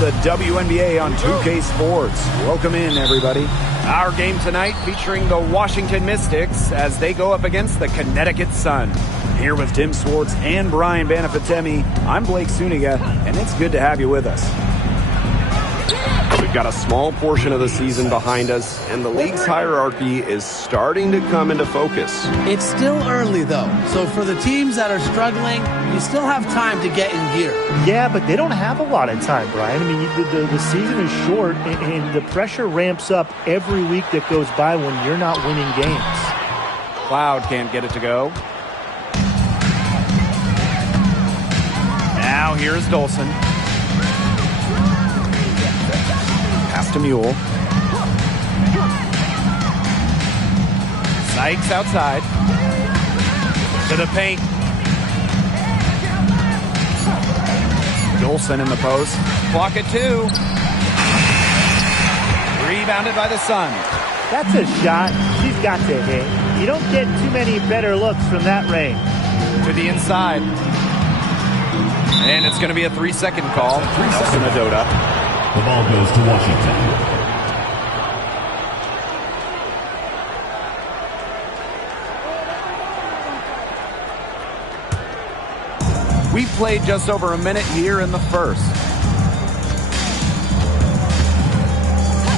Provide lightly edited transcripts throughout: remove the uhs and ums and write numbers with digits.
the WNBA on 2K Sports. Welcome in, everybody. Our game tonight featuring the Washington Mystics as they go up against the Connecticut Sun. Here with Tim Swartz and Brian Banafitemi, I'm Blake Suniga, and it's good to have you with us. We've got a small portion of the season behind us, and the league's hierarchy is starting to come into focus. It's still early, though, so for the teams that are struggling, you still have time to get in gear. Yeah, but they don't have a lot of time, Brian. I mean, the season is short, and the pressure ramps up every week that goes by when you're not winning games. Cloud can't get it to go. Now here's Dolson. Pass to Mule. Sykes outside. To the paint. Dolson in the post. Clock at 2. Rebounded by the Sun. That's a shot she's got to hit. You don't get too many better looks from that range. To the inside. And it's going to be a 3-second call. Nelson Adota. The ball goes to Washington. We've played just over a minute here in the first.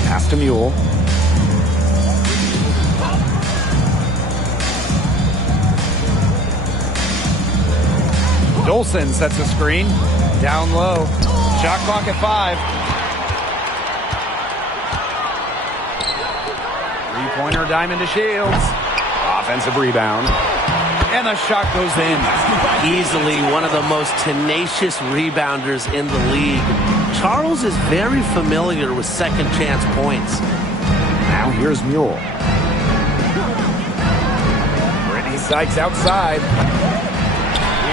Pass to Mule. Dolson sets a screen. Down low. Shot clock at 5. Three-pointer diamond to Shields. Offensive rebound. And the shot goes in. Easily one of the most tenacious rebounders in the league. Charles is very familiar with second chance points. Now here's Mule. Brittany Sykes outside.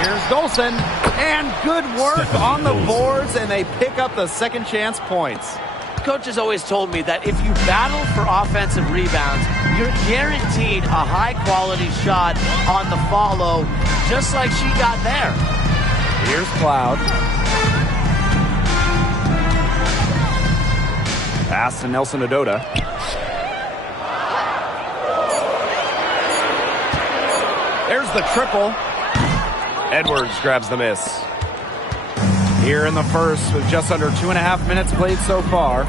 Here's Dolson. And good work on the boards, and they pick up the second chance points. Coach has always told me that if you battle for offensive rebounds, you're guaranteed a high-quality shot on the follow, just like she got there. Here's Cloud. Pass to Nelson Adota. There's the triple. Edwards grabs the miss. Here in the first with just under 2.5 minutes played so far.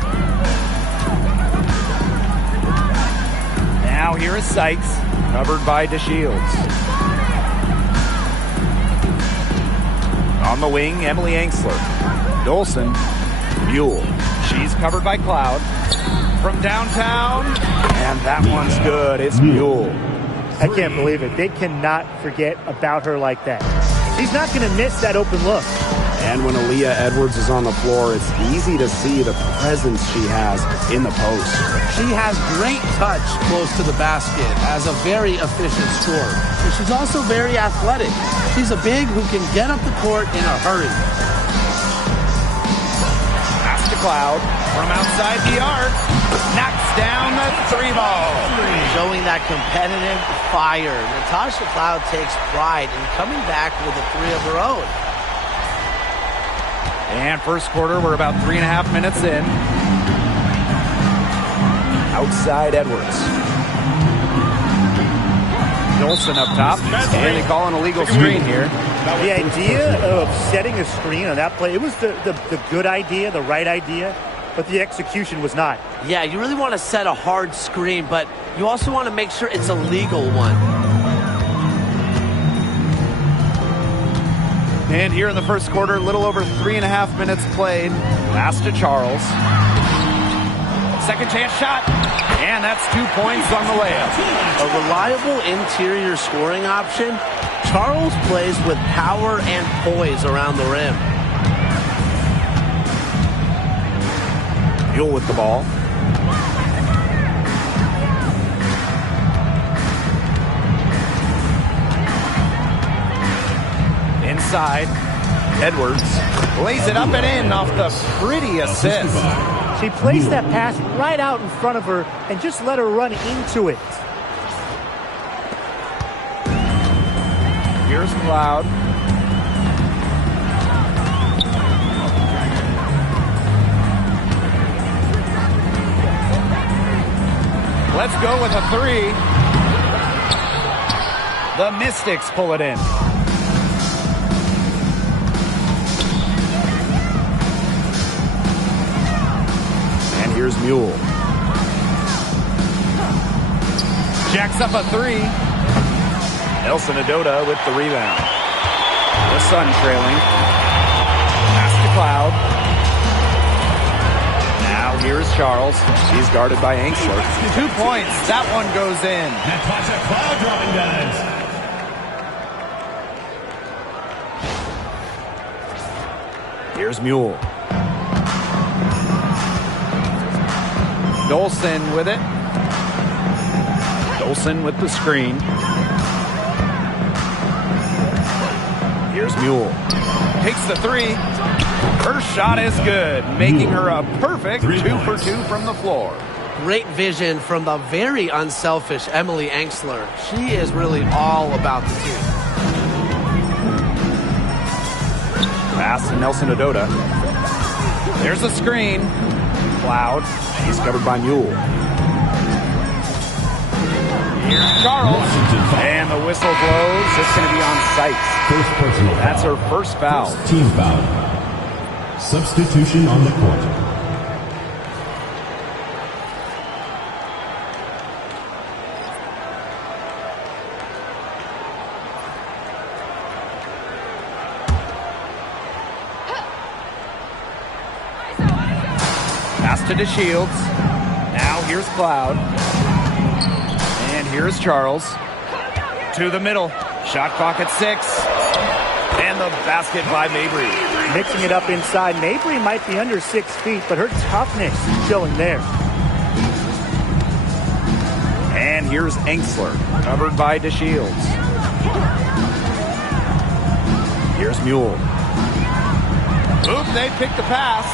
Now here is Sykes, covered by DeShields. On the wing, Emily Angsler. Dolson, Mule. She's covered by Cloud. From downtown, and that one's good. It's Mule. I can't believe it. They cannot forget about her like that. She's not going to miss that open look. And when Aaliyah Edwards is on the floor, it's easy to see the presence she has in the post. She has great touch close to the basket as a very efficient scorer. And she's also very athletic. She's a big who can get up the court in a hurry. Pass to Cloud from outside the arc. Knocks down the 3-ball. Showing that competitive fire. Natasha Cloud takes pride in coming back with a 3 of her own. And first quarter, we're about 3.5 minutes in. Outside Edwards. Dolson up top. And they call an illegal screen here. The idea of setting a screen on that play, it was the good idea, the right idea, but the execution was not. Yeah, you really want to set a hard screen, but you also want to make sure it's a legal one. And here in the first quarter, a little over 3.5 minutes played. Pass to Charles. Second chance shot. And that's 2 points on the layup. A reliable interior scoring option. Charles plays with power and poise around the rim. Mule with the ball. Inside, Edwards lays it up and in off the pretty assist. She placed that pass right out in front of her and just let her run into it. Here's Cloud. Let's go with a three. The Mystics pull it in. And here's Mule. Jacks up a three. Nelson Adota with the rebound. The Sun trailing. Pass to Cloud. Now here's Charles. He's guarded by Angsler. 2 points. That one goes in. Natasha Cloud dropping dimes. Here's Mule. Dolson with it. Dolson with the screen. Here's Mule. Takes the three. Her shot is good, making her a perfect 2 for 2 from the floor. Great vision from the very unselfish Emily Angsler. She is really all about the team. Pass to Nelson Adota. There's a screen. Cloud. He's covered by Mule. Here's Charles. And the whistle blows. It's going to be on Sykes. First personal foul. That's her first foul. First team foul. Substitution on the court. Pass to DeShields. Now here's Cloud. And here's Charles. To the middle. Shot clock at 6. And the basket by Mabry. Mixing it up inside. Mabry might be under 6 feet, but her toughness is showing there. And here's Angsler, covered by DeShields. Here's Mule. Oop, they picked the pass.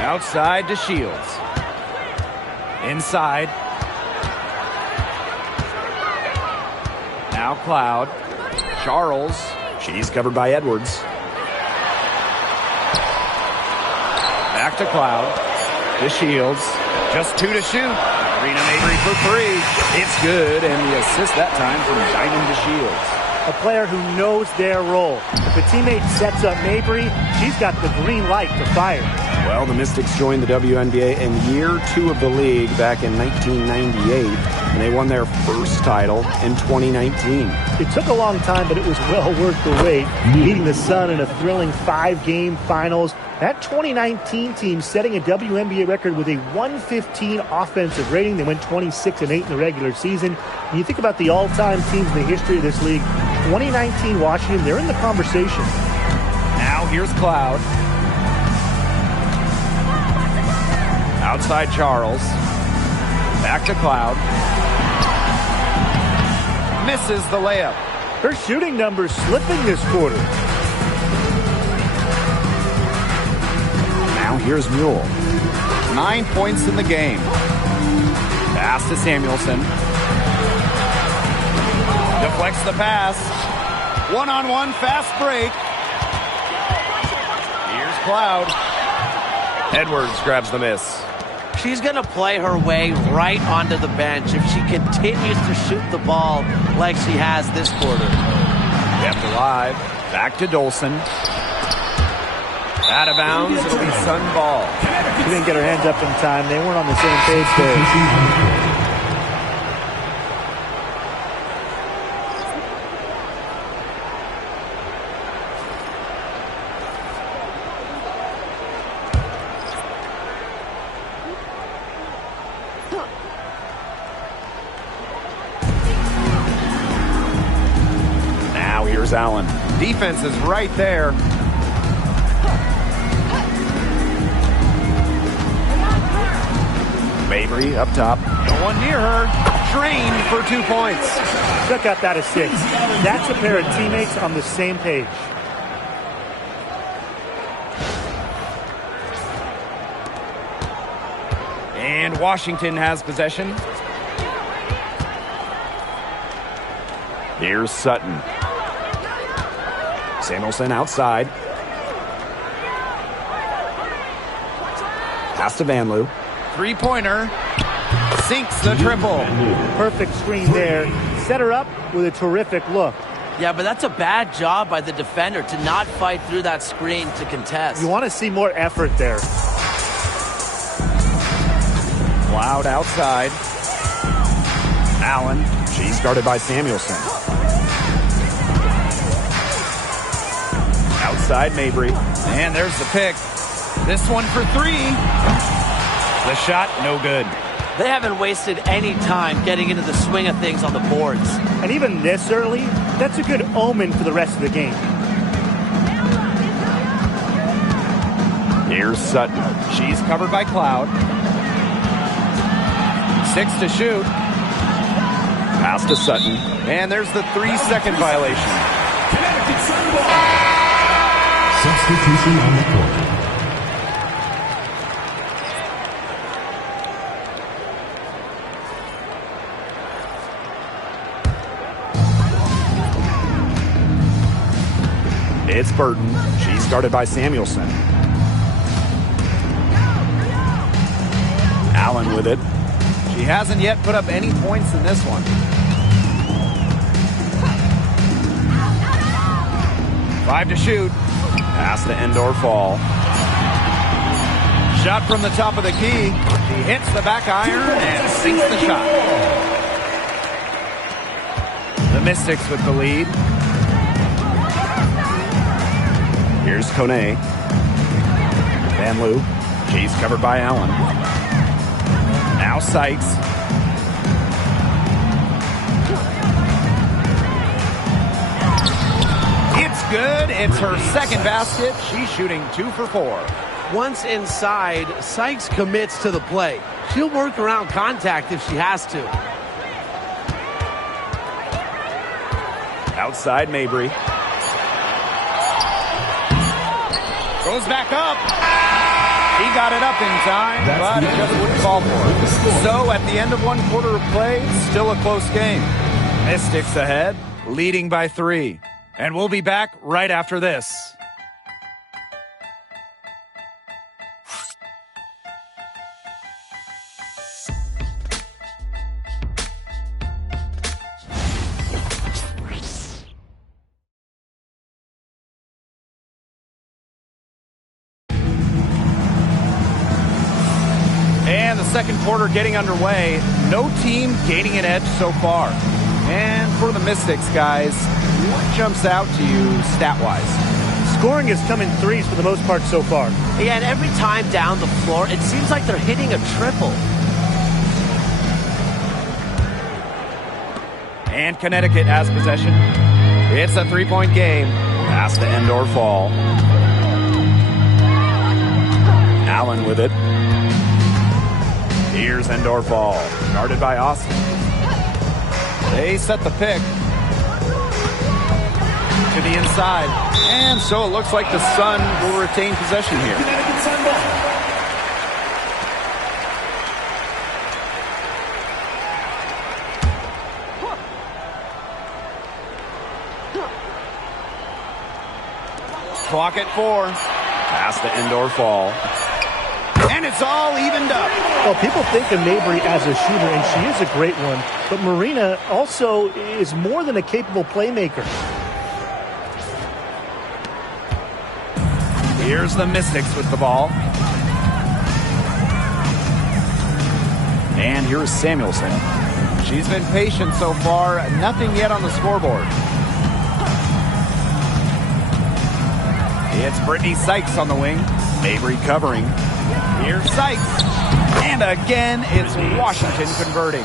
Outside DeShields. Inside. Now Cloud. Charles. She's covered by Edwards. Back to Cloud. DeShields. Just 2 to shoot. Rena Mabry for 3. It's good, and the assist that time from Diamond DeShields. A player who knows their role. If a teammate sets up Mabry, she's got the green light to fire. Well, the Mystics joined the WNBA in year 2 of the league back in 1998, and they won their first title in 2019. It took a long time, but it was well worth the wait. Beating the Sun in a thrilling 5-game finals. That 2019 team setting a WNBA record with a 115 offensive rating. They went 26-8 in the regular season. When you think about the all-time teams in the history of this league, 2019 Washington, they're in the conversation. Now here's Cloud. Outside Charles. Back to Cloud. Misses the layup. Her shooting numbers slipping this quarter. Now here's Mule. 9 points in the game. Pass to Samuelson. Deflects the pass. One-on-one fast break. Here's Cloud. Edwards grabs the miss. She's going to play her way right onto the bench if she continues to shoot the ball like she has this quarter. Kept alive. Back to Dolson. Out of bounds. It'll be Sun ball. She didn't get her hands up in time. They weren't on the same page there. Here's Allen. Defense is right there. Mabry up top. No one near her. Drained for 2 points. Check out that assist. That's a pair of teammates on the same page. And Washington has possession. Here's Sutton. Samuelson outside. Pass to Van Loo. Three-pointer. Sinks the triple. Perfect screen there. Set her up with a terrific look. Yeah, but that's a bad job by the defender to not fight through that screen to contest. You want to see more effort there. Cloud outside. Allen. She's guarded by Samuelson. Outside Mabry. And there's the pick. This one for three. The shot, no good. They haven't wasted any time getting into the swing of things on the boards. And even this early, that's a good omen for the rest of the game. Here's Sutton. She's covered by Cloud. 6 to shoot. Pass to Sutton. And there's the 3-second violation. Substitution on the court. It's Burton. She's guarded by Samuelson. Allen with it. She hasn't yet put up any points in this one. 5 to shoot. Pass to Endor Fall. Shot from the top of the key. She hits the back iron and sinks the shot. The Mystics with the lead. Here's Kone. Van Loo. She's covered by Allen. Now Sykes. It's good. It's her second basket. She's shooting 2 for 4. Once inside, Sykes commits to the play. She'll work around contact if she has to. Outside Mabry. Goes back up. He got it up in time, but it just wouldn't fall for it. So at the end of one quarter of play, still a close game. Mystics ahead, leading by 3. And we'll be back right after this. And the second quarter getting underway. No team gaining an edge so far. And for the Mystics, guys, what jumps out to you stat-wise? Scoring has come in threes for the most part so far. Yeah, and every time down the floor, it seems like they're hitting a triple. And Connecticut has possession. It's a 3-point game. Pass to Endor Fall. Allen with it. Here's Endor Fall. Guarded by Austin. They set the pick to the inside. And so it looks like the Sun will retain possession here. Clock at 4. Pass to Endor Fall. And it's all evened up. Well, people think of Mabry as a shooter, and she is a great one. But Marina also is more than a capable playmaker. Here's the Mystics with the ball. And here's Samuelson. She's been patient so far. Nothing yet on the scoreboard. It's Brittany Sykes on the wing. Mabry covering. Here's Sykes. And again, it's Washington converting.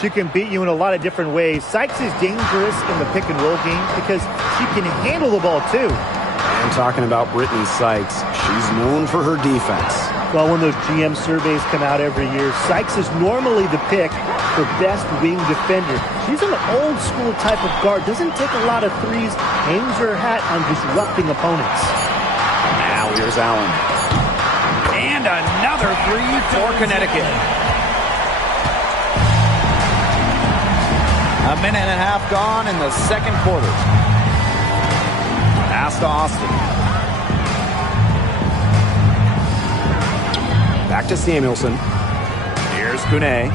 She can beat you in a lot of different ways. Sykes is dangerous in the pick and roll game because she can handle the ball too. And talking about Brittany Sykes, she's known for her defense. Well, when those GM surveys come out every year, Sykes is normally the pick for best wing defender. She's an old school type of guard, doesn't take a lot of threes, hangs her hat on disrupting opponents. Now here's Allen. And another 3 for Connecticut. A minute and a half gone in the second quarter. Pass to Austin. Back to Samuelson. Here's Kune.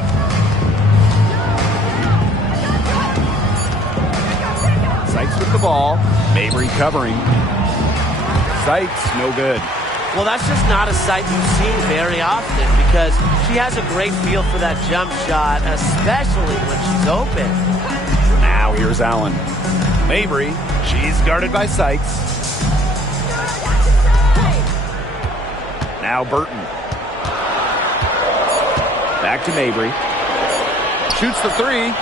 Sykes with the ball. Mabry covering. Sykes, no good. Well, that's just not a sight you see very often because she has a great feel for that jump shot, especially when she's open. Now here's Allen. Mabry, she's guarded by Sykes. Now Burton. Back to Mabry. Shoots the three.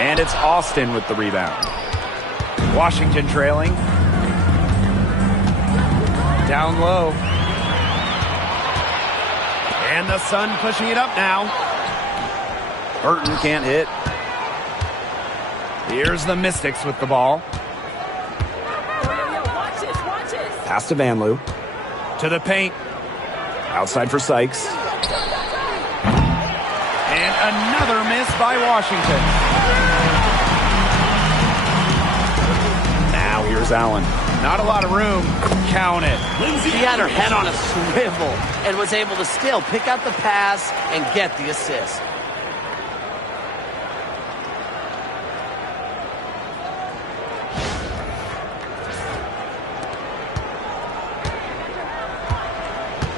And it's Austin with the rebound. Washington trailing. Down low. And the Sun pushing it up now. Burton can't hit. Here's the Mystics with the ball. Pass to Vanloo. To the paint. Outside for Sykes. And another miss by Washington. Now here's Allen. Not a lot of room. Count it. She had her head on a swivel and was able to still pick up the pass and get the assist.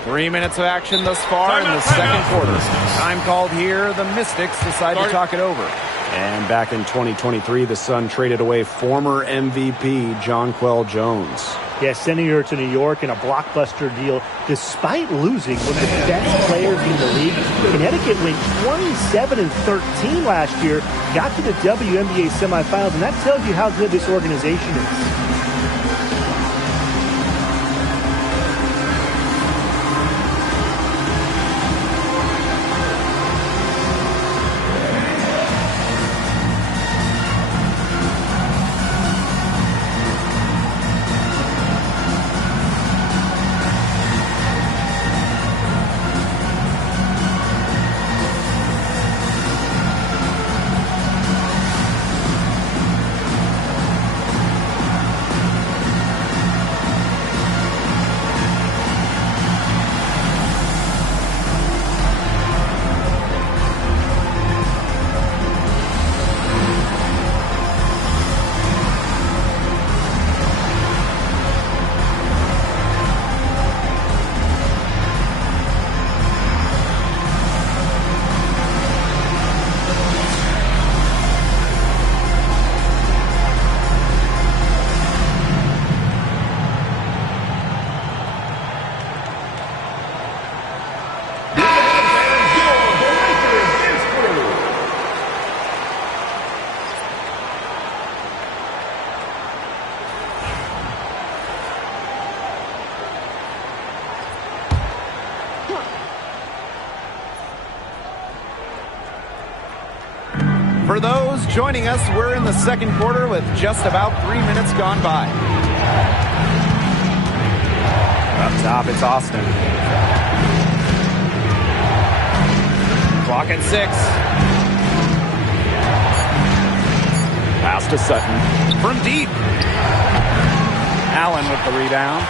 Three minutes of action thus far in the second quarter. Time called here. The Mystics decide to talk it over. And back in 2023, the Sun traded away former MVP Jonquel Jones. Yeah, sending her to New York in a blockbuster deal despite losing one of the best players in the league. Connecticut went 27-13 last year, got to the WNBA semifinals, and that tells you how good this organization is. For those joining us, we're in the second quarter with just about 3 minutes gone by. Up top, it's Austin. Clock at 6. Pass to Sutton. From deep. Allen with the rebound.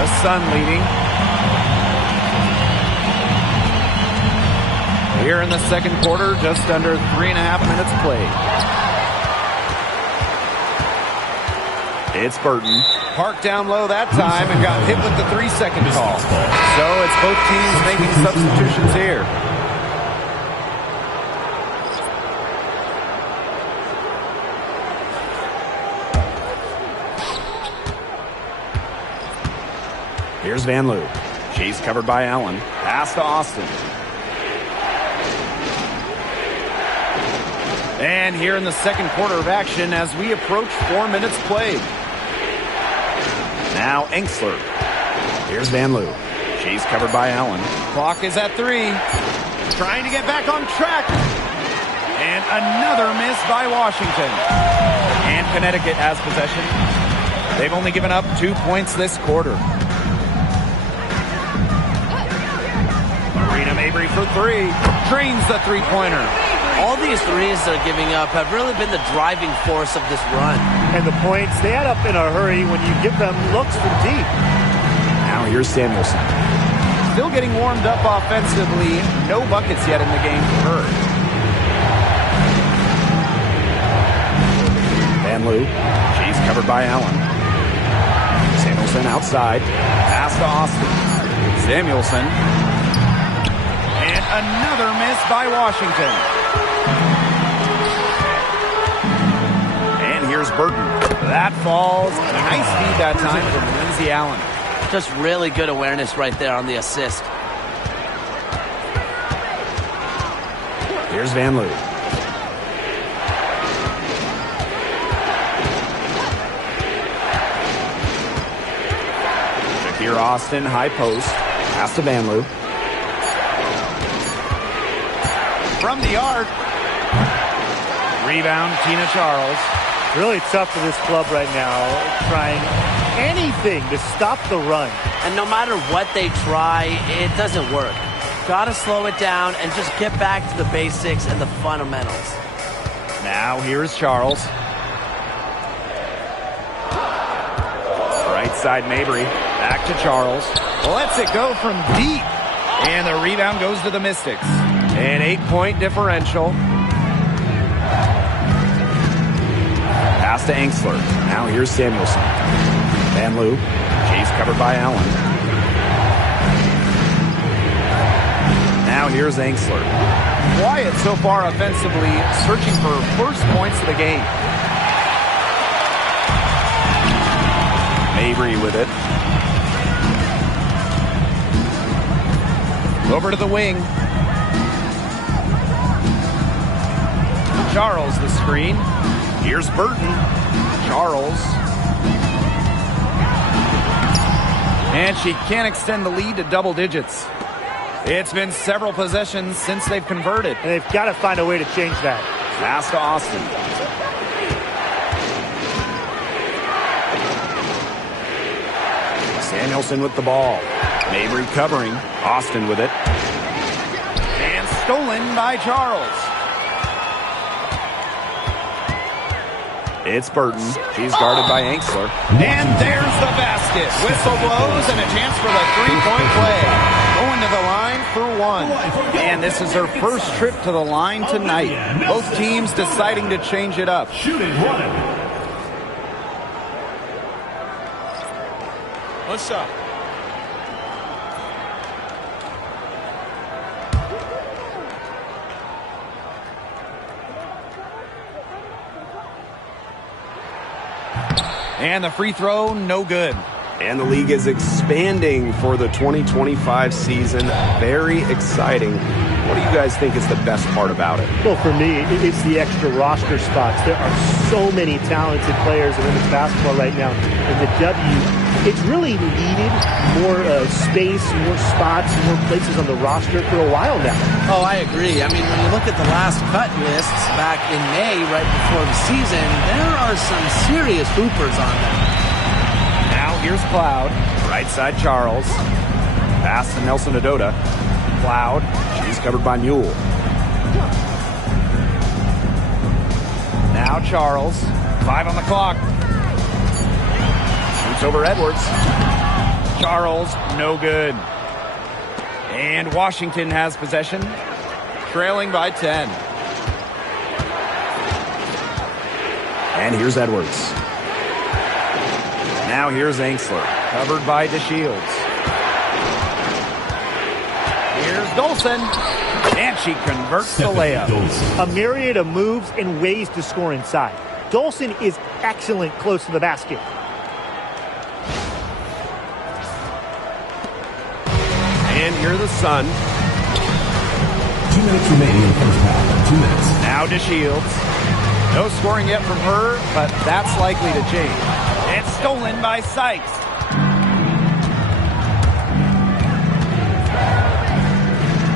The Sun leading. Here in the second quarter, just under 3.5 minutes played. It's Burton. Parked down low that time and got hit with the 3-second call. So it's both teams making substitutions here. Here's Vanloo. She's covered by Allen. Pass to Austin. And here in the second quarter of action as we approach 4 minutes played. Now Enksler. Here's Vanloo. She's covered by Allen. Clock is at 3. Trying to get back on track. And another miss by Washington. And Connecticut has possession. They've only given up 2 points this quarter. Marina Mabry for 3. Drains the three-pointer. All these threes they're giving up have really been the driving force of this run. And the points, they add up in a hurry when you give them looks from deep. Now here's Samuelson. still getting warmed up offensively. No buckets yet in the game for her. Van Loo. She's covered by Allen. Samuelson outside. Pass to Austin. Samuelson. And another miss by Washington. And here's Burton. That falls. Nice feed that time from Lindsay Allen. Just really good awareness right there on the assist. Here's Van Loo. Here Austin, high post. Pass to Van Loo. From the arc. Rebound, Tina Charles. Really tough for this club right now, trying anything to stop the run. And no matter what they try, it doesn't work. Got to slow it down and just get back to the basics and the fundamentals. Now here's Charles. Right side Mabry. Back to Charles. Lets it go from deep. And the rebound goes to the Mystics. An 8-point differential. Pass to Angsler. Now here's Samuelson. Van Loo. She's covered by Allen. Now here's Angsler. Quiet so far offensively, searching for first points of the game. Mabry with it. Over to the wing. Charles the screen. Here's Burton. Charles. And she can't extend the lead to double digits. It's been several possessions since they've converted. And they've got to find a way to change that. Pass to Austin. Samuelson with the ball. Mabry covering. Austin with it. And stolen by Charles. It's Burton. She's guarded by Angsler. And there's the basket. Whistle blows and a chance for the three-point play. Going to the line for one. And this is her first trip to the line tonight. Both teams deciding to change it up. Shooting one. What's up? And the free throw, no good. And the league is expanding for the 2025 season. Very exciting. What do you guys think is the best part about it? Well, for me, it's the extra roster spots. There are so many talented players in women's basketball right now. And the W, it's really needed more space, more spots, more places on the roster for a while now. Oh, I agree. I mean, when you look at the last cut lists back in May, right before the season, there are some serious hoopers on them. Now here's Cloud. Right side Charles. Pass to Nelson Adota. Cloud. She's covered by Mule. Now Charles. 5 on the clock. Shoots over Edwards. Charles, no good. And Washington has possession. Trailing by 10. And here's Edwards. Now here's Angsler. Covered by DeShields. Here's Dolson. And she converts the layup. A myriad of moves and ways to score inside. Dolson is excellent close to the basket. And here are the Sun. 2 minutes remaining in the first half. 2 minutes. Now DeShields. No scoring yet from her, but that's likely to change. It's stolen by Sykes.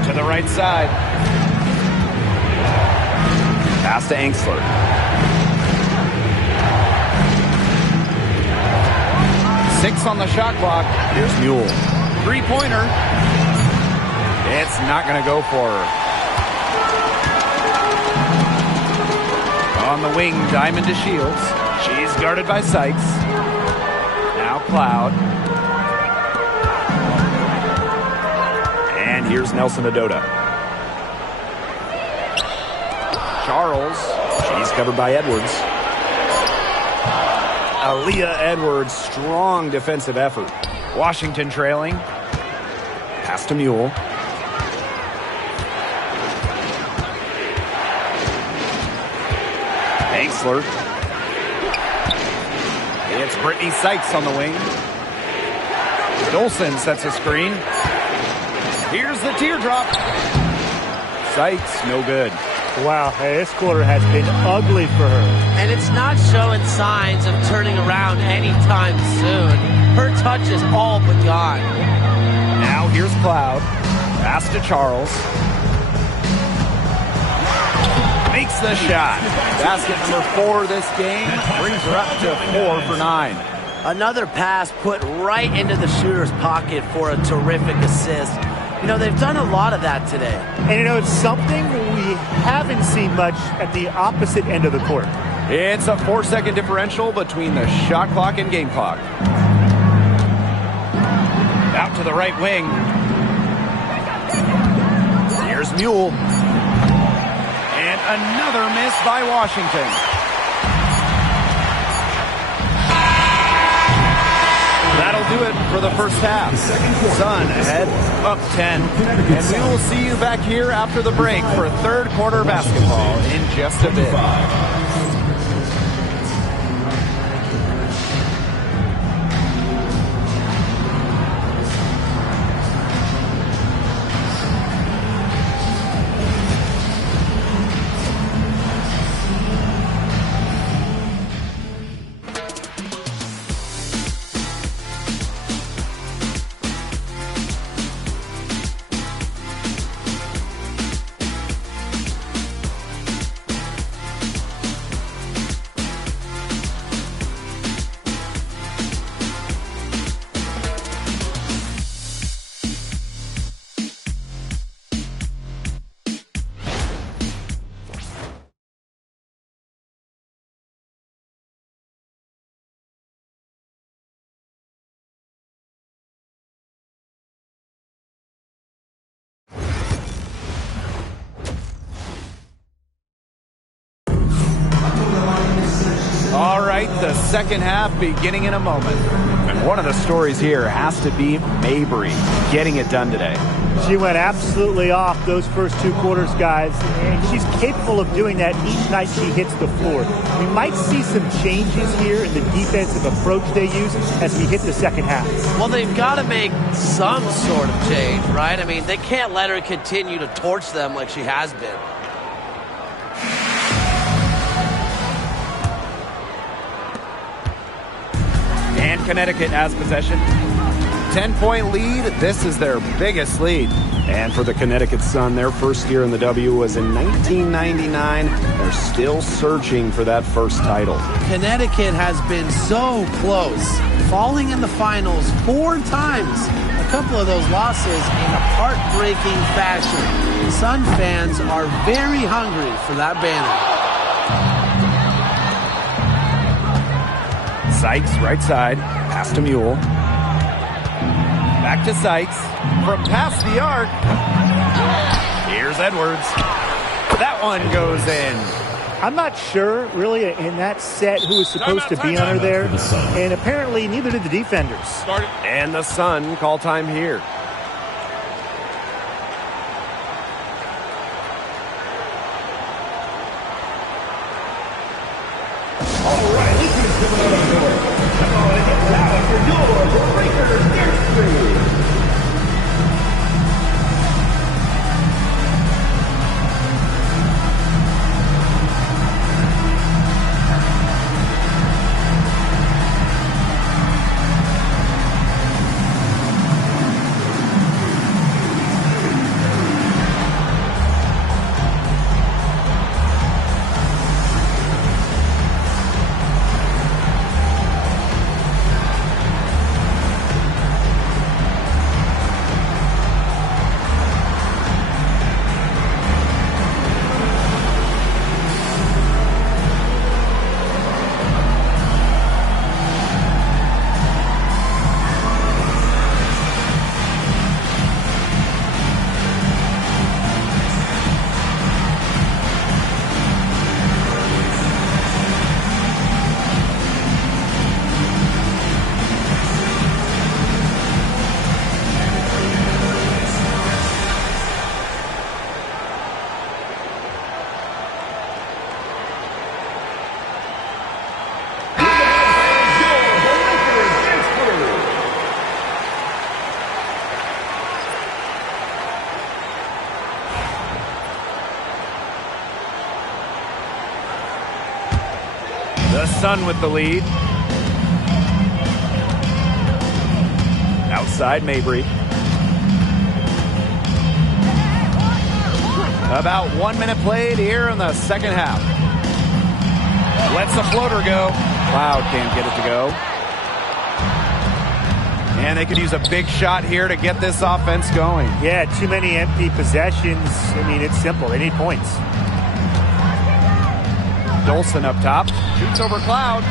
To the right side. Pass to Angsler. Six on the shot clock. Here's Mule. Three-pointer. It's not going to go for her. On the wing, Diamond DeShields. She's guarded by Sykes. Now Cloud. And here's Nelson Adota. Charles. She's covered by Edwards. Aaliyah Edwards, strong defensive effort. Washington trailing. Pass to Mule. Banksler. It's Brittany Sykes on the wing. Dolson sets a screen. Here's the teardrop. Sykes, no good. Wow, hey, this quarter has been ugly for her. And it's not showing signs of turning around anytime soon. Her touch is all but gone. Now here's Cloud. Pass to Charles. Makes the shot. Basket number 4 this game. Brings her up to 4 for 9. Another pass put right into the shooter's pocket for a terrific assist. You know, they've done a lot of that today. And you know, it's something we haven't seen much at the opposite end of the court. It's a 4-second differential between the shot clock and game clock. Out to the right wing. Here's Mule. And another miss by Washington. That'll do it for the first half. Sun ahead, up 10. And we will see you back here after the break for third quarter basketball in just a bit. All right, the second half beginning in a moment. And one of the stories here has to be Mabry getting it done today. She went absolutely off those first 2 quarters, guys, and she's capable of doing that each night she hits the floor. We might see some changes here in the defensive approach they use as we hit the second half. Well, they've got to make some sort of change, right? I mean, they can't let her continue to torch them like she has been. And Connecticut has possession. 10-point lead. This is their biggest lead. And for the Connecticut Sun, their first year in the W was in 1999. They're still searching for that first title. Connecticut has been so close, falling in the finals 4 times. A couple of those losses in a heartbreaking fashion. Sun fans are very hungry for that banner. Sykes, right side. Pass to Mule. Back to Sykes. From past the arc. Here's Edwards. That one goes in. I'm not sure, really, in that set who was supposed to be on her there. And apparently, neither did the defenders. And the Sun call time here. The Sun with the lead. Outside Mabry. About 1 minute played here in the second half. Lets the floater go. Cloud can't get it to go. And they could use a big shot here to get this offense going. Yeah, too many empty possessions. I mean, it's simple. They need points. Dolson up top. Shoots over Cloud.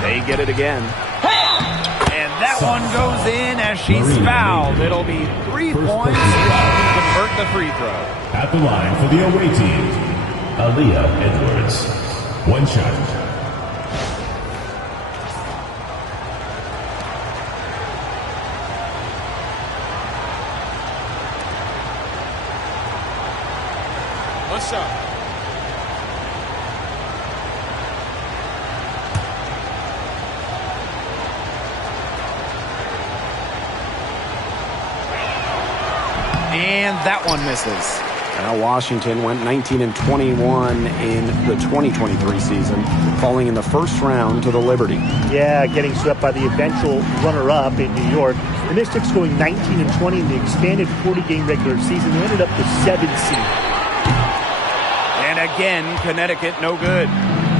They get it again. And that one goes in as she's fouled. It'll be 3 points if she can convert the free throw. At the line for the away team, Aaliyah Edwards. 1 shot. One shot. And that one misses. Now Washington went 19-21 in the 2023 season, falling in the first round to the Liberty. Yeah, getting swept by the eventual runner-up in New York. The Mystics going 19-20 in the expanded 40-game regular season. They ended up the 7th seed. And again, Connecticut no good.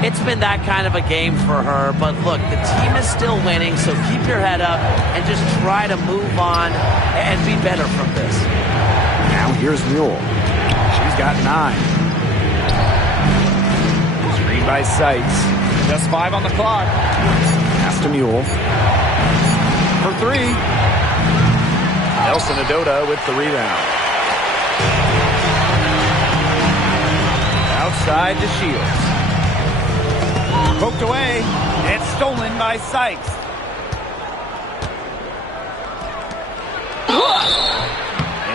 It's been that kind of a game for her, but look, the team is still winning, so keep your head up and just try to move on and be better from this. Now here's Mule. She's got 9. Screen by Sykes. Just 5 on the clock. Pass to Mule. For 3. Nelson Adota with the rebound. Outside to Shields. Poked away. It's stolen by Sykes.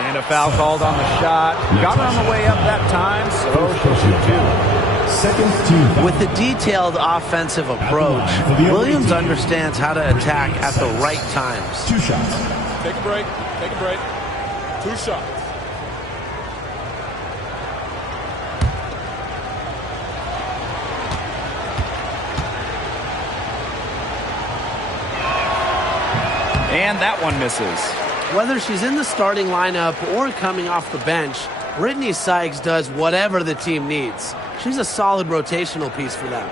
And a foul called on the shot. Got her on the way up that time, so she'll shoot 2. Second team. With the detailed offensive approach, Williams understands how to attack at the right times. 2 shots. Take a break. Take a break. 2 shots. And that one misses. Whether she's in the starting lineup or coming off the bench, Brittany Sykes does whatever the team needs. She's a solid rotational piece for them.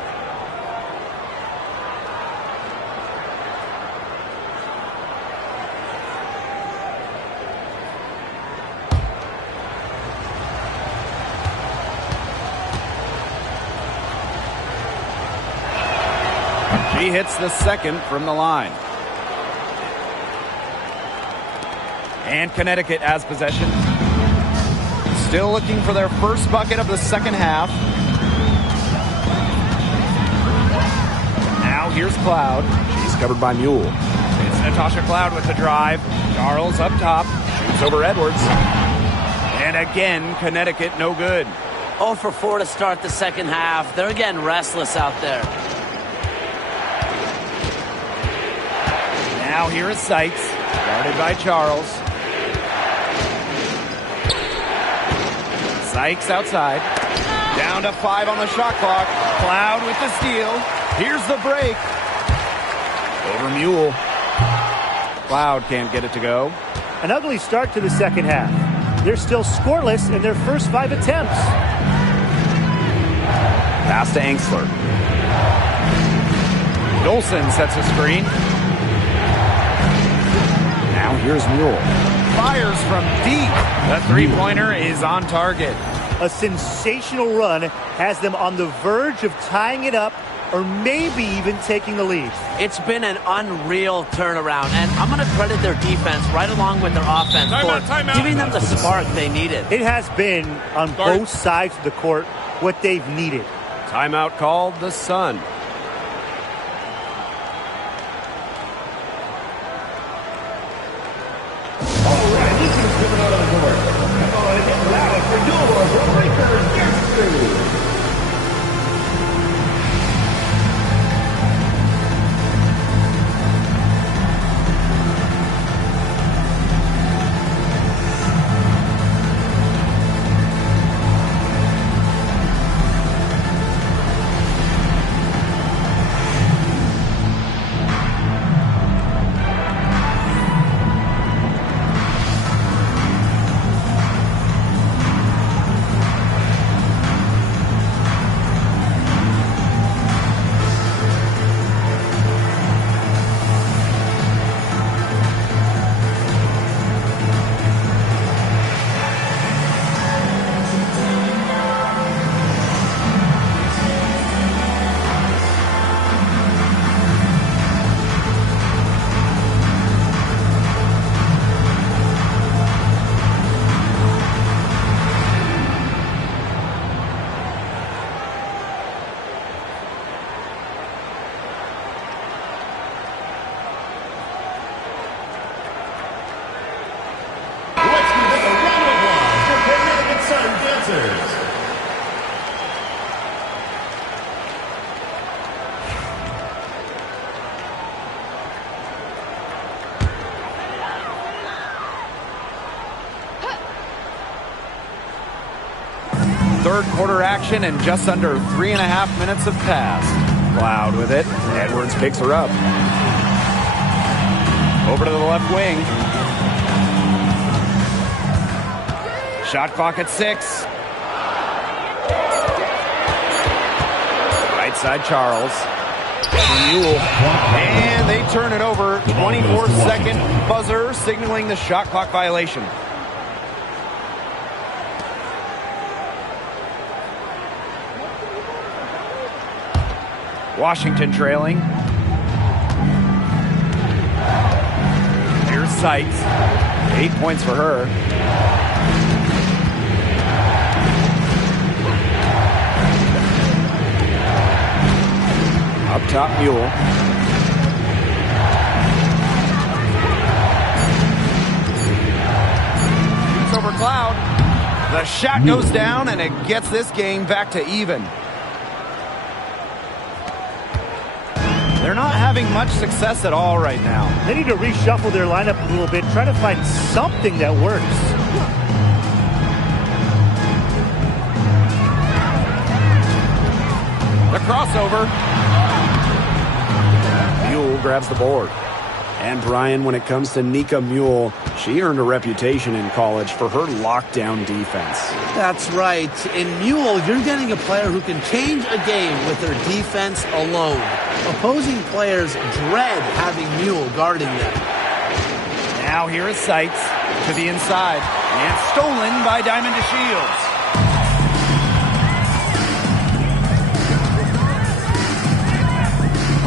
She hits the second from the line. And Connecticut has possession. Still looking for their first bucket of the second half. Now here's Cloud. She's covered by Mule. It's Natasha Cloud with the drive. Charles up top. Shoots over Edwards. And again, Connecticut no good. 0 for 4 to start the second half. They're getting restless out there. Now here is Sykes. Guarded by Charles. Sykes outside. Down to 5 on the shot clock. Cloud with the steal. Here's the break. Over Mule. Cloud can't get it to go. An ugly start to the second half. They're still scoreless in their first 5 attempts. Pass to Angsler. Dolson sets a screen. Now here's Mule. Fires from deep. The three-pointer is on target. A sensational run has them on the verge of tying it up or maybe even taking the lead. It's been an unreal turnaround, and I'm going to credit their defense right along with their offense for giving them the spark they needed. It has been, on both sides of the court, what they've needed. Timeout called the Sun. All right, this is coming out of the court. Come on and get loud for your Lakers yesterday. Third quarter action and just under 3.5 minutes have passed. Cloud with it. Edwards picks her up. Over to the left wing. Shot clock at 6. Right side Charles. Mule. And they turn it over. 24-second buzzer signaling the shot clock violation. Washington trailing. Here's Sykes. 8 points for her. Up top, Mule. Shoots over Cloud. The shot goes down, and it gets this game back to even. They're not having much success at all right now. They need to reshuffle their lineup a little bit, try to find something that works. The crossover. Mule grabs the board. And Brian, when it comes to Nika Mule, she earned a reputation in college for her lockdown defense. That's right. In Mule, you're getting a player who can change a game with their defense alone. Opposing players dread having Mule guarding them. Now here is Sykes to the inside. And stolen by Diamond DeShields.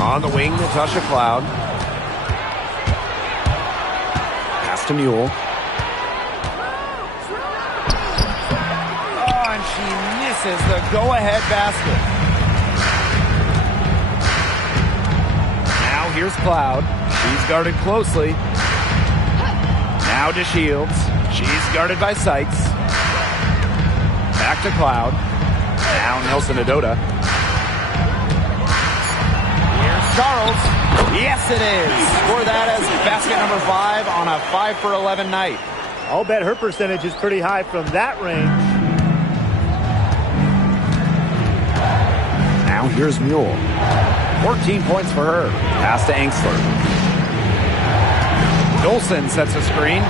On the wing, Natasha Cloud. Pass to Mule. Oh, and she misses the go-ahead basket. Now here's Cloud. She's guarded closely. Now DeShields. She's guarded by Sykes. Back to Cloud. Now Nelson Adota. Charles. Yes, it is. Score that as basket number 5 on a 5 for 11 night. I'll bet her percentage is pretty high from that range. Now here's Mule. 14 points for her. Pass to Angsler. Dolson sets a screen.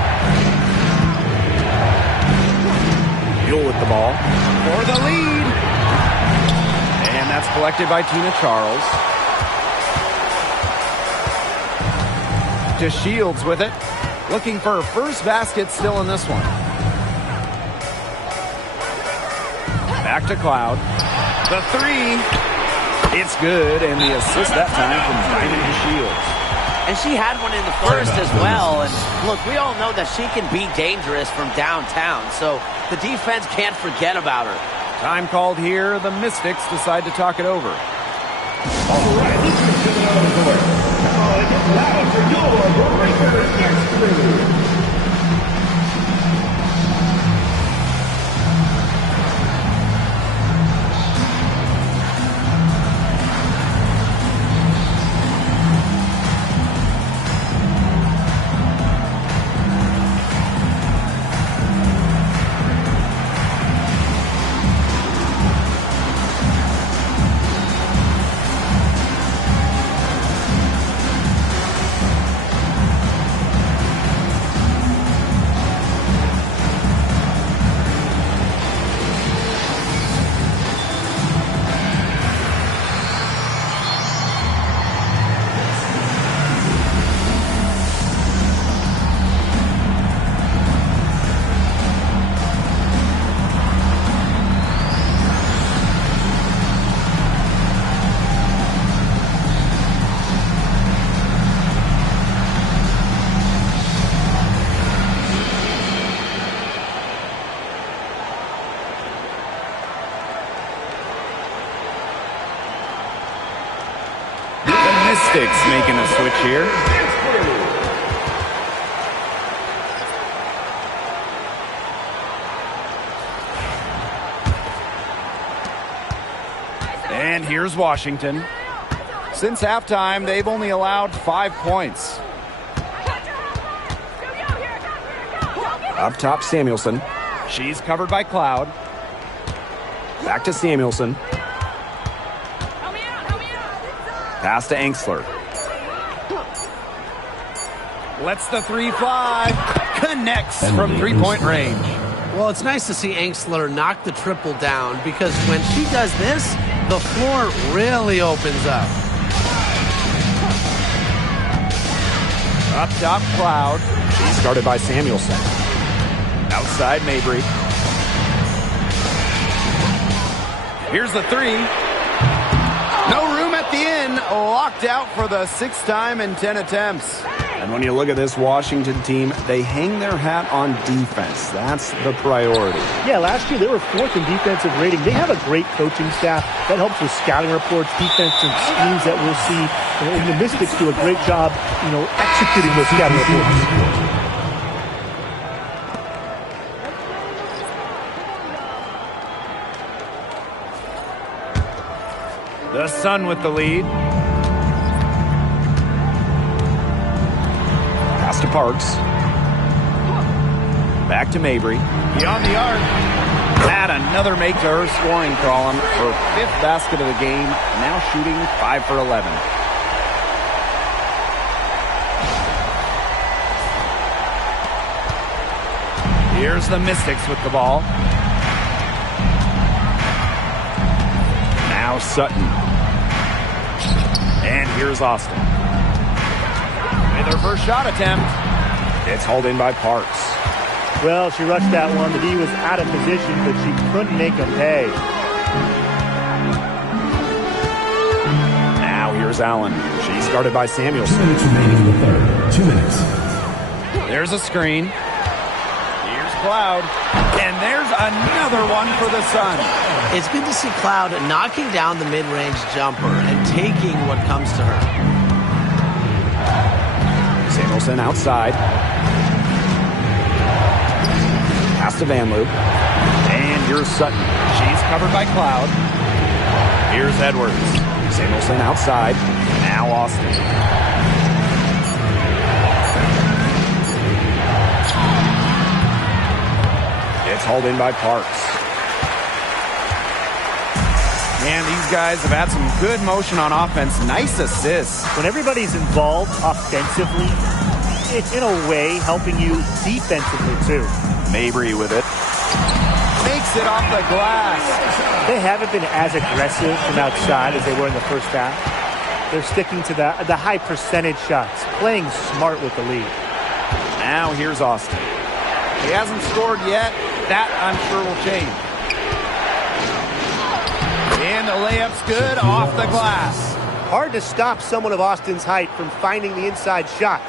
Mule with the ball. For the lead. And that's collected by Tina Charles. DeShields with it. Looking for her first basket still in this one. Back to Cloud. The 3. It's good. And the assist that time from Diamond DeShields. And she had one in the first as well. And look, we all know that she can be dangerous from downtown. So the defense can't forget about her. Time called here. The Mystics decide to talk it over. All right, this is coming out of the court. Now it gets loud for your Breakers next crew. Mystics making a switch here. And here's Washington. Since halftime, they've only allowed 5 points. Up top, Samuelson. She's covered by Cloud. Back to Samuelson. Pass to Angsler. Lets the three fly. Connects from three-point range. Well, it's nice to see Angsler knock the triple down because when she does this, the floor really opens up. Up top, Cloud. She's guarded by Samuelson. Outside, Mabry. Here's the three. No room at the end. Locked out for the 6th time in 10 attempts. And when you look at this Washington team, they hang their hat on defense. That's the priority. Yeah, last year they were 4th in defensive rating. They have a great coaching staff that helps with scouting reports, defense, and schemes that we'll see. And the Mystics do a great job, executing those scouting reports. The Sun with the lead. Pass to Parks. Back to Mabry. Beyond the arc. Add another make to her scoring column. Her 5th basket of the game. Now shooting 5 for 11. Here's the Mystics with the ball. Now Sutton. And here's Austin. With her first shot attempt. It's hauled in by Parks. Well, she rushed that one. The D was out of position, but she couldn't make them pay. Now here's Allen. She's guarded by Samuelson. 2 minutes remaining in the third. 2 minutes. There's a screen. Here's Cloud. And there's another one for the Sun. It's good to see Cloud knocking down the mid-range jumper and taking what comes to her. Samuelson outside. Pass to Van Loo. And here's Sutton. She's covered by Cloud. Here's Edwards. Samuelson outside. Now Austin. It's hauled in by Parks. And these guys have had some good motion on offense. Nice assists. When everybody's involved offensively, it's in a way helping you defensively too. Mabry with it. Makes it off the glass. They haven't been as aggressive from outside as they were in the first half. They're sticking to the high percentage shots, playing smart with the lead. Now here's Austin. He hasn't scored yet. That, I'm sure, will change. And the layup's good off the glass. Hard to stop someone of Austin's height from finding the inside shot.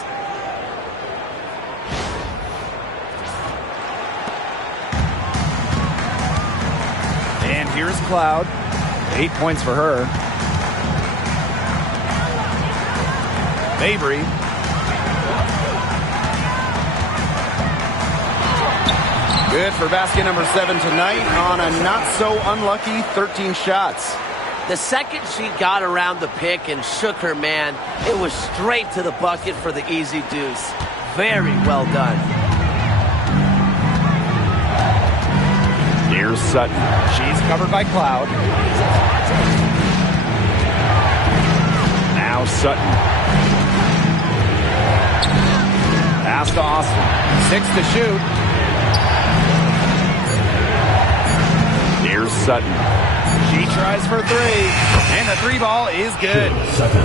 And here's Cloud. 8 points for her. Mabry. Good for basket number 7 tonight on a not-so-unlucky 13 shots. The second she got around the pick and shook her man, it was straight to the bucket for the easy deuce. Very well done. Here's Sutton. She's covered by Cloud. Now Sutton. Pass to Austin. 6 to shoot. Here's Sutton. She tries for 3. And the 3 ball is good. Sutton.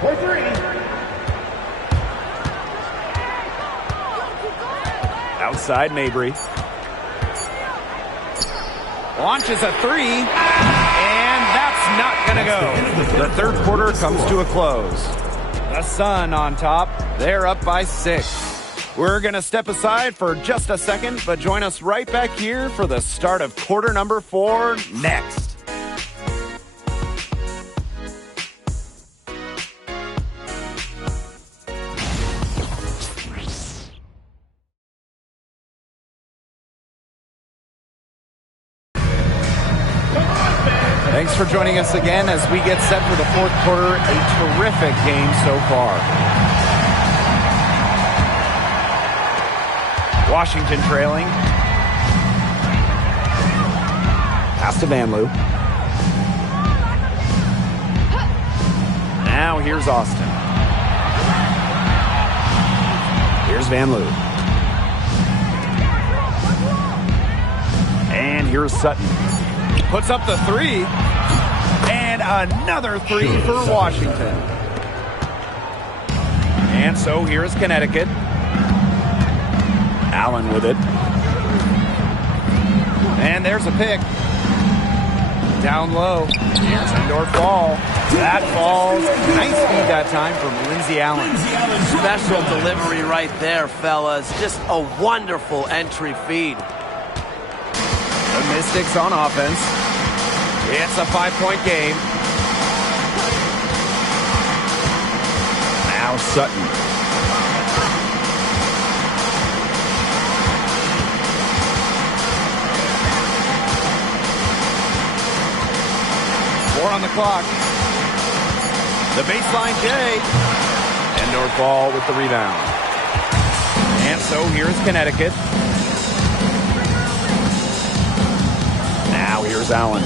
For 3. Outside Mabry. Launches a 3. And that's not going to go. The third quarter comes to a close. The Sun on top. They're up by 6. We're going to step aside for just a second, but join us right back here for the start of quarter number 4 next. Thanks for joining us again as we get set for the fourth quarter. A terrific game so far. Washington trailing. Pass to Van Loo. Now here's Austin. Here's Van Loo. And here's Sutton. Puts up the three. And another three for Washington. And so here's Connecticut. Allen with it. And there's a pick. Down low. Here's indoor ball. That falls. Nice feed that time from Lindsey Allen. Special delivery right there, fellas. Just a wonderful entry feed. The Mystics on offense. It's a 5-point game. Now Sutton. On the clock. The baseline J. Indoor ball with the rebound. And so here's Connecticut. Now here's Allen.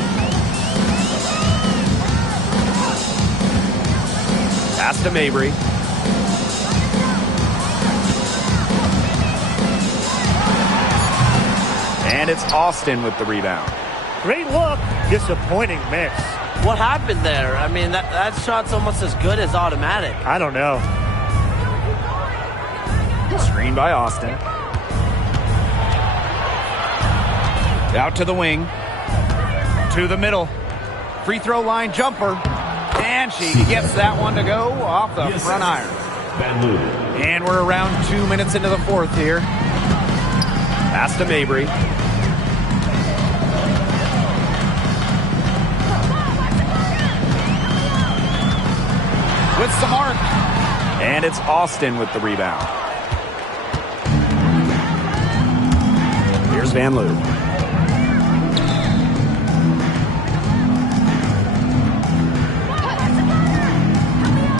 Pass to Mabry. And it's Austin with the rebound. Great look. Disappointing miss. What happened there? I mean, that shot's almost as good as automatic. I don't know. Screen by Austin. Out to the wing. To the middle. Free throw line jumper. And she gets that one to go off the front iron. And we're around 2 minutes into the fourth here. Pass to Mabry. With some arc. And it's Austin with the rebound. Here's Van Loo.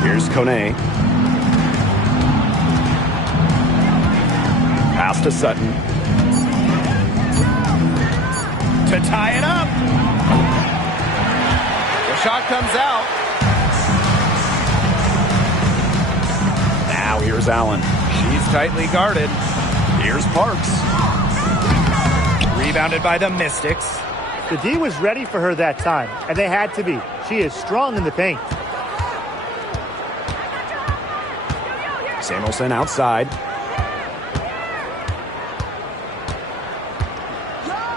Here's Kone. Pass to Sutton. To tie it up. The shot comes out. Now here's Allen. She's tightly guarded. Here's Parks. Rebounded by the Mystics. The D was ready for her that time, and they had to be. She is strong in the paint. Samuelson outside.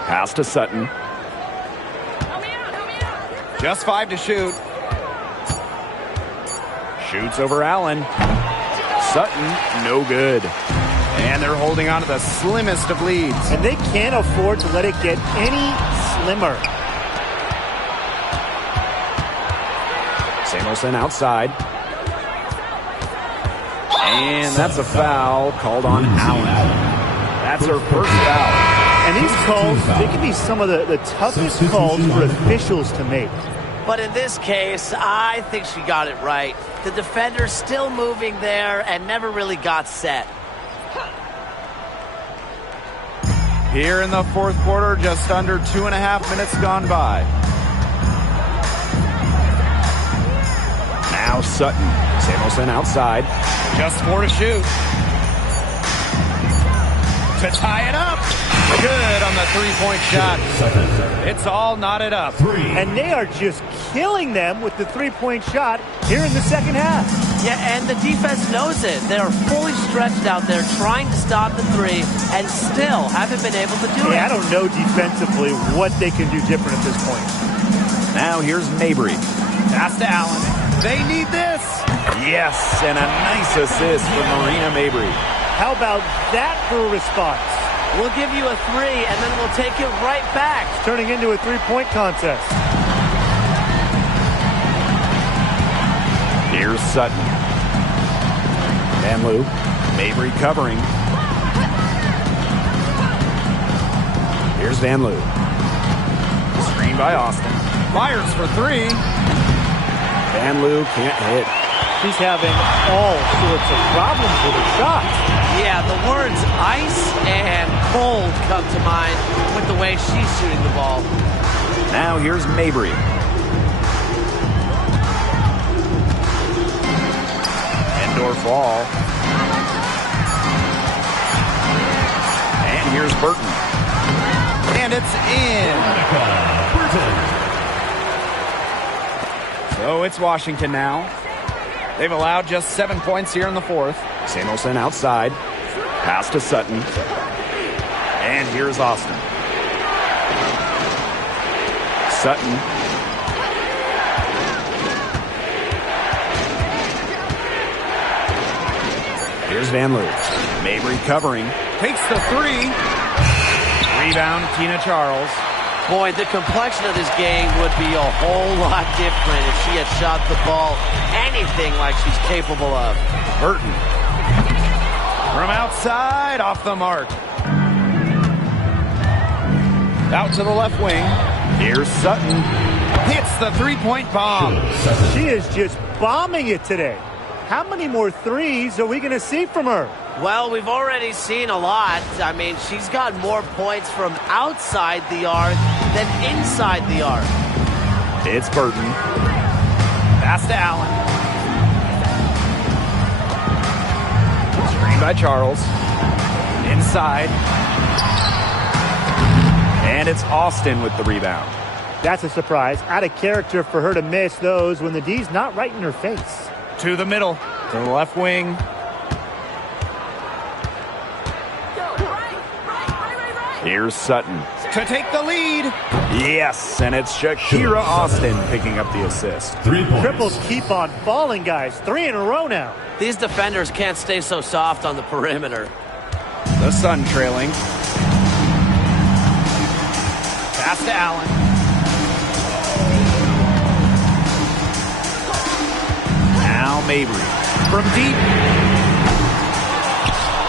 Pass to Sutton. Just 5 to shoot. Shoots over Allen. Sutton, no good. And they're holding on to the slimmest of leads. And they can't afford to let it get any slimmer. Samuelson outside. And that's a foul called on Allen. That's her first foul. And these calls, they can be some of the toughest calls for officials to make. But in this case, I think she got it right. The defender's still moving there and never really got set. Here in the fourth quarter, just under 2.5 minutes gone by. Now Sutton. Samuelson outside. Just 4 to shoot. To tie it up. Good on the three-point shot. It's all knotted up. And they are just killing them with the three-point shot here in the second half. Yeah, and the defense knows it. They are fully stretched out there trying to stop the three and still haven't been able to do it. I don't know defensively what they can do different at this point. Now here's Mabry. Pass to Allen. They need this. Yes, and a nice assist from Marina Mabry. How about that for a response? We'll give you a three, and then we'll take it right back. It's turning into a three-point contest. Here's Sutton. Van Loo. Mabry covering. Here's Van Loo. Screen by Austin. Fires for three. Van Loo can't hit. She's having all sorts of problems with her shot. Yeah, the words ice and cold come to mind with the way she's shooting the ball. Now here's Mabry. Indoor ball. And here's Burton. And it's in. So it's Washington now. They've allowed just 7 points here in the fourth. Samuelson outside. Pass to Sutton. And here's Austin. Sutton. Here's Van Loo. Mabry covering. Takes the three. Rebound, Tina Charles. Boy, the complexion of this game would be a whole lot different if she had shot the ball anything like she's capable of. Burton. From outside, off the mark. Out to the left wing. Here's Sutton. Hits the three-point bomb. She is just bombing it today. How many more threes are we going to see from her? Well, we've already seen a lot. I mean, she's got more points from outside the arc than inside the arc. It's Burton. Pass to Allen. Screen by Charles. Inside. And it's Austin with the rebound. That's a surprise. Out of character for her to miss those when the D's not right in her face. To the middle. To the left wing. Here's Sutton to take the lead. Yes, and it's Shakira Austin picking up the assist. 3 points. Triples keep on falling, guys. 3 in a row now. These defenders can't stay so soft on the perimeter. The Sun trailing. Pass to Allen. Now Mabry from deep.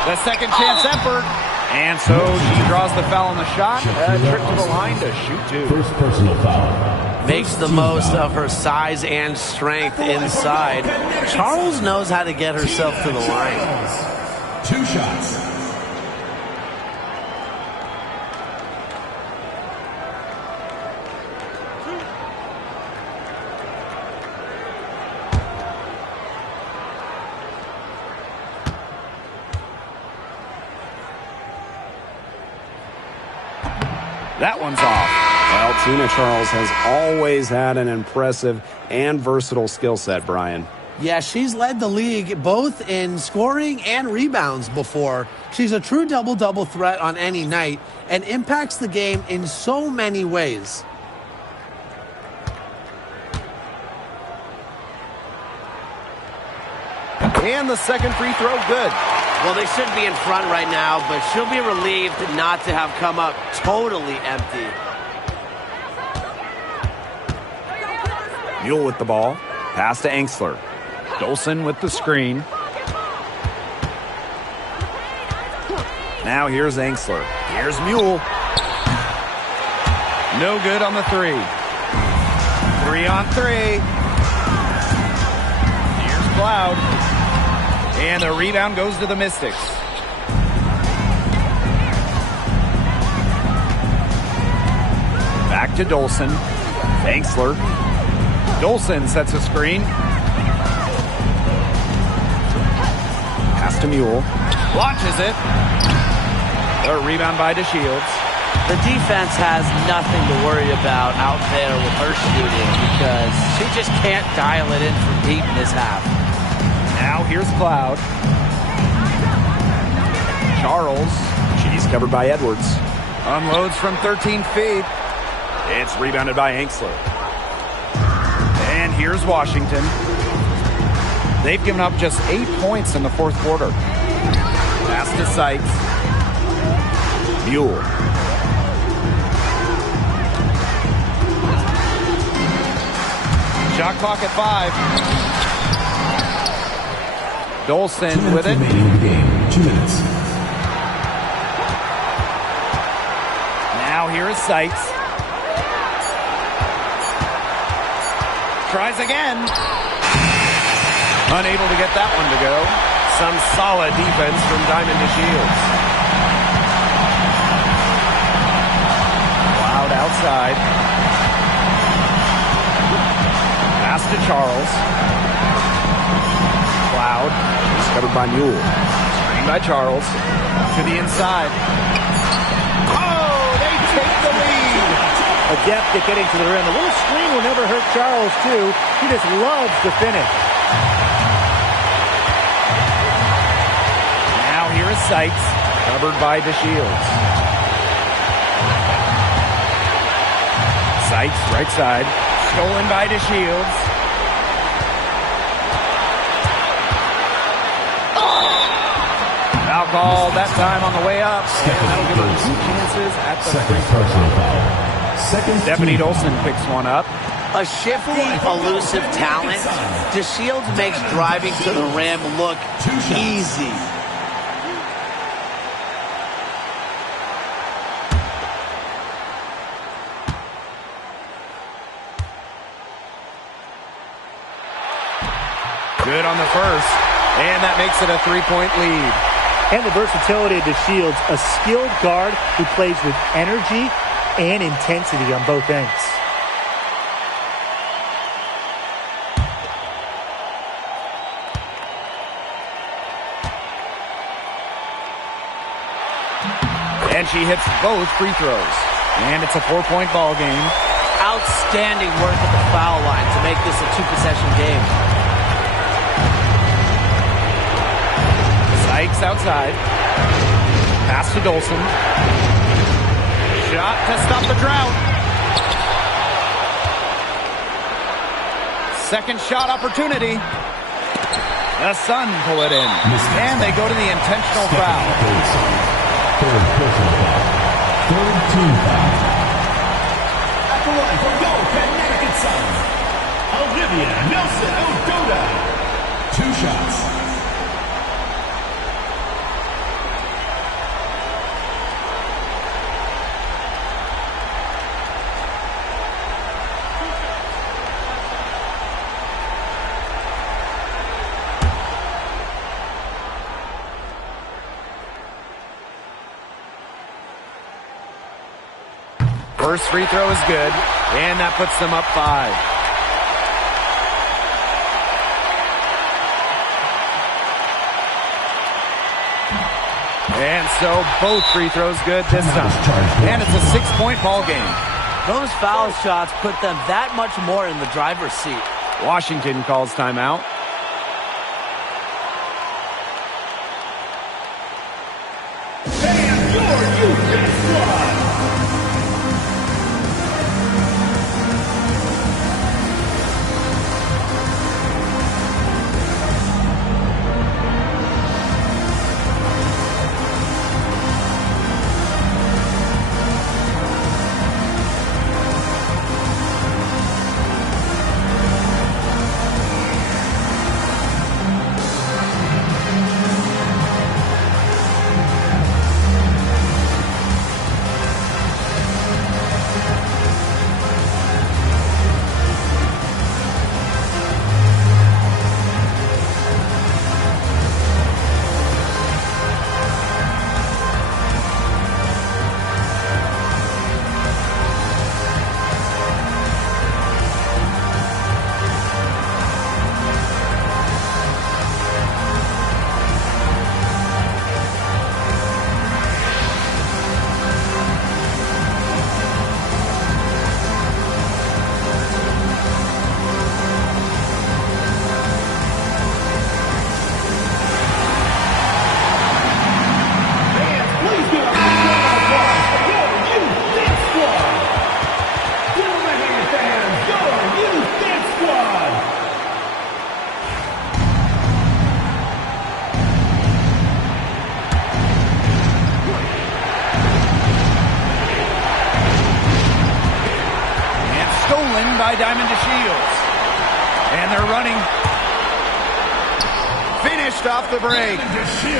The second chance effort. And so she draws the foul on the shot. A trip to the line to shoot two. First personal foul. Makes the most of her size and strength inside. Charles knows how to get herself to the line. 2 shots. That one's off. Well, Tina Charles has always had an impressive and versatile skill set, Brian. Yeah, she's led the league both in scoring and rebounds before. She's a true double-double threat on any night and impacts the game in so many ways. And the second free throw, good. Well, they should be in front right now, but she'll be relieved not to have come up totally empty. Mule with the ball. Pass to Angsler. Dolson with the screen. Now here's Angsler. Here's Mule. No good on the three. 3 on 3. Here's Cloud. And the rebound goes to the Mystics. Back to Dolson. Angsler. Dolson sets a screen. Pass to Mule. Launches it. A rebound by DeShields. The defense has nothing to worry about out there with her shooting because she just can't dial it in from deep in this half. Now here's Cloud. Charles. She's covered by Edwards. Unloads from 13 feet. It's rebounded by Angsler. And here's Washington. They've given up just 8 points in the fourth quarter. Pass to Sykes. Mule. Shot clock at 5. Dolson with it. Remaining in the game. 2 minutes. Now here is Sykes. Tries again. Unable to get that one to go. Some solid defense from Diamond DeShields. Cloud outside. Pass to Charles. Cloud. Covered by Mule. Screen by Charles. To the inside. Oh, they take the lead. Adept at getting to the rim. A little screen will never hurt Charles, too. He just loves the finish. Now here is Sykes. Covered by DeShields. Sykes, right side. Stolen by DeShields. Foul called that time on the way up. And that'll give him 2 chances at the free throw line. Stephanie Dolson picks one up. A shifty, elusive talent. DeShields makes driving to the rim look easy. Good on the first, and that makes it a 3-point lead. And the versatility of DeShields, a skilled guard who plays with energy and intensity on both ends. And she hits both free throws. And it's a 4-point ball game. Outstanding work at the foul line to make this a 2-possession game. Sykes outside. Pass to Dolson. Shot to stop the drought. Second shot opportunity. The Sun pull it in. And they go to the intentional foul. Third personal foul. Third team foul. At the line for goal, Connecticut Sun. Olivia Nelson Ododa. 2 shots. First free throw is good, and that puts them up 5. And so both free throws good this time. And it's a 6-point ball game. Those foul shots put them that much more in the driver's seat. Washington calls timeout. And your youth squad. By Diamond DeShields. And they're running. Finished off the break.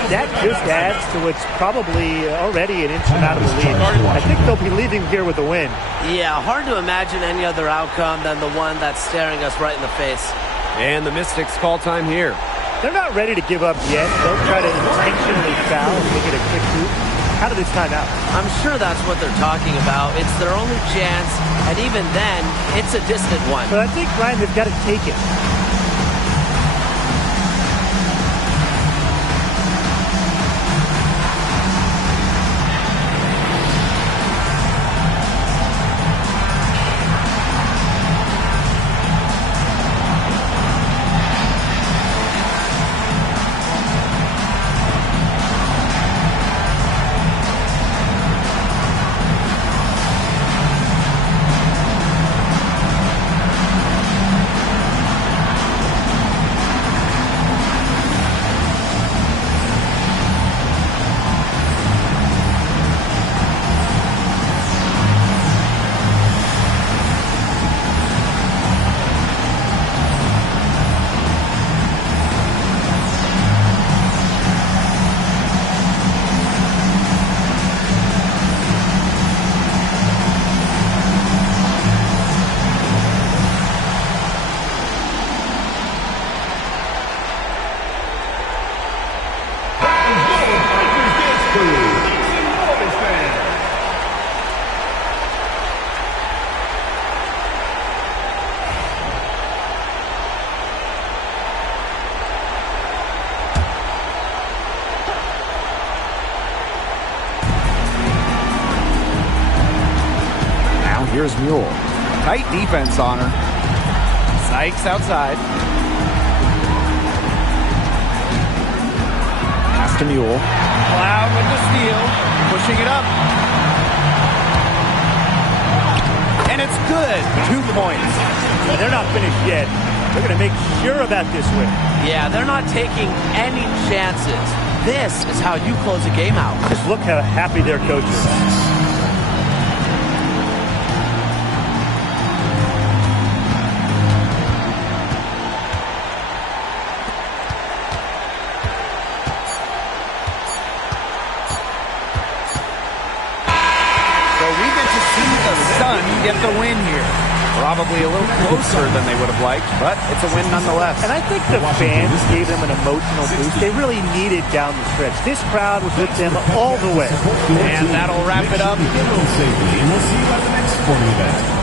That just adds to what's probably already an insurmountable lead. I think they'll be leaving here with a win. Yeah, hard to imagine any other outcome than the one that's staring us right in the face. And the Mystics call time here. They're not ready to give up yet. They'll try to intentionally foul and make it a quick hoop. out of this timeout. I'm sure that's what they're talking about. It's their only chance, and even then, it's a distant one. But I think, Ryan, they've got to take it. Here's Mule. Tight defense on her. Sykes outside. Pass to Mule. Cloud with the steal. Pushing it up. And it's good. 2 points. And they're not finished yet. They're going to make sure about this win. Yeah, they're not taking any chances. This is how you close a game out. Just look how happy their coach is. Get the win here. Probably a little closer than they would have liked, but it's a win nonetheless. And I think the fans gave them an emotional boost they really needed down the stretch. This crowd was with them all the way. And that'll wrap it up. Get home safely, and we'll see you at the next sporting event.